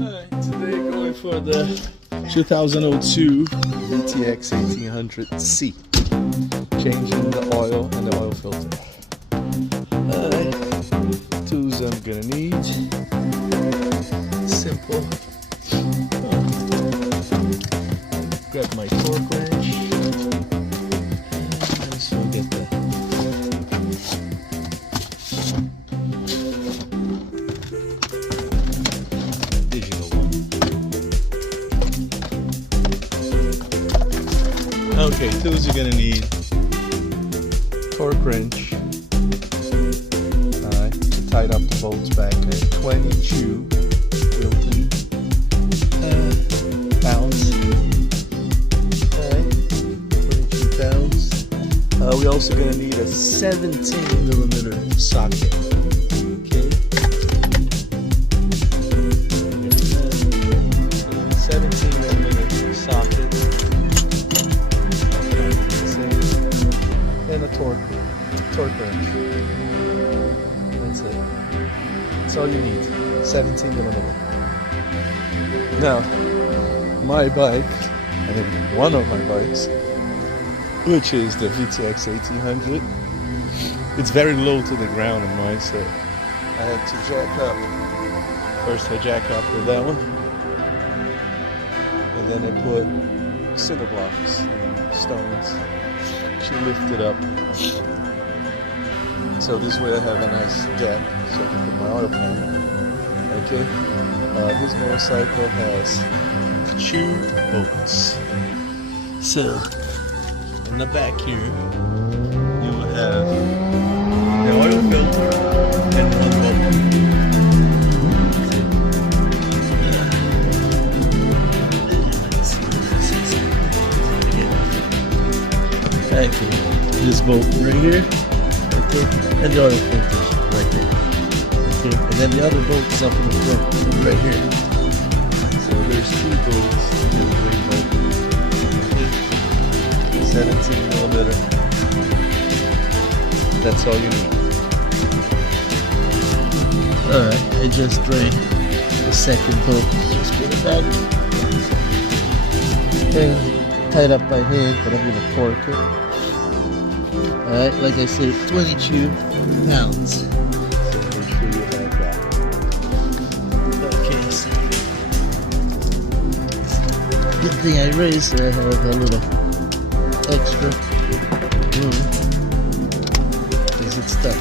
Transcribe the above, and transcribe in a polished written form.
Alright, today going for the 2002 vtx1800c. Changing the oil and the oil filter. Alright, tools I'm gonna need. Simple. Grab my torque wrench. And so get the digital one. Okay, tools you're gonna need: torque wrench. Alright, to tighten up the bolts back at 22 Wilton pounds. Alright, 22 pounds. We're also gonna need a 17mm socket. Okay. 17mm socket. And a torque wrench. That's it. That's all you need. 17mm. Now, my bike, I mean one of my bikes, which is the vtx1800, it's very low to the ground on mine, so I had to jack up. First I jack up with that one, and then I put cinder blocks and stones. She lifted up, so this way I have a nice deck so I can put my oil pan on. Okay, this motorcycle has 2 bolts. So in the back here you will have the oil filter and 1 bolt. Okay, this bolt right here, okay, and the oil filter right there, okay, and then the other bolt is up in the front right here. So there's 2 bolts and 3 bolts, okay, 17mm. That's all you need. Alright, I just drained the second bolt. Just put it back. Okay, tied up by hand, but I'm gonna torque it. Alright, like I said, 22 pounds. So make sure you have that. Okay, so good thing I raised, so I have a little extra room because it's stuck.